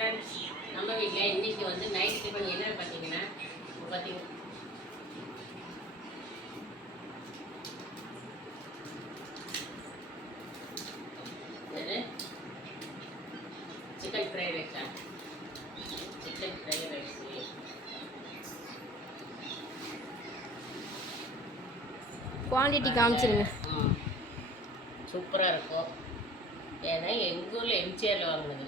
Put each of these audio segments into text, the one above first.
Friends, நம்ம வீட்டில் இன்றைக்கி வந்து நைட் டிஃபன் என்ன பார்த்தீங்கன்னா சிக்கன் ஃப்ரைட் ரைஸா, சிக்கன் ஃப்ரைட் ரைஸ் குவான்டிட்டி காமிச்சிருங்க. சூப்பராக இருக்கும். ஏன்னா எங்கள் ஊரில் எம்ஜிஆரில் வாங்கினது.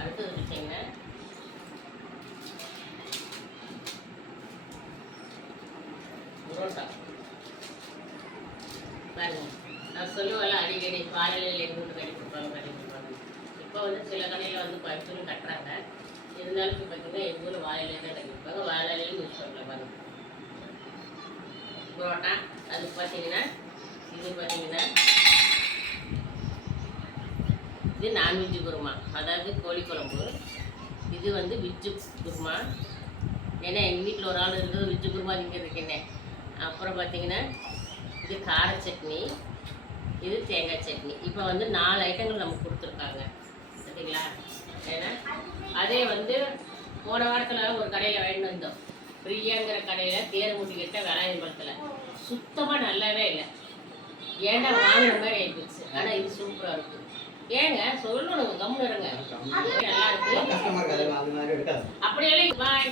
அடுத்தது பார்த்தீங்கன்னா புரோட்டா பாருங்க. நான் சொல்லுவேன் அடிக்கடி வாழையில் எங்கள் வீட்டு கட்டி கொடுப்பாங்க. இப்போ வந்து சில கடையில் வந்து பரிசுன்னு கட்டுறாங்க. இருந்தாலும் இப்போ பார்த்தீங்கன்னா எங்கள் ஊரில் வாழையிலே தான் கட்டி கொடுப்பாங்க. வாழையிலையும் யூஸ் பண்ணல பாருங்க. புரோட்டா அது பார்த்தீங்கன்னா இது நான்வெஜ் குருமா, அதாவது கோழி குழம்பு. இது வந்து வெஜ்ஜு குருமா. ஏன்னா எங்கள் வீட்டில் ஒரு ஆள் இருக்குது வெஜ்ஜு குருமா திங்கிறதுக்குன்னே. அப்புறம் பார்த்தீங்கன்னா இது கார சட்னி, இது தேங்காய் சட்னி. இப்போ வந்து 4 ஐட்டங்கள் நமக்கு கொடுத்துருக்காங்க சரிங்களா. ஏன்னா அதே வந்து போன வாரத்தில் ஒரு கடையில் வாங்கிட்டு வந்தோம். பிரியாங்கிற கடையில் தேர்முட்டிக்கிட்ட வெளாயம்பலத்தில் சுத்தமாக நல்லாவே இல்லை. ஏன்டா வாங்குற மாதிரி ஆயிடுச்சு. ஆனால் இது சூப்பராக இருக்குது. ஏங்க சொல்லணும், கம்முன்னு இருங்க. நல்லா இருக்கு. அப்படியெல்லாம் பாய்.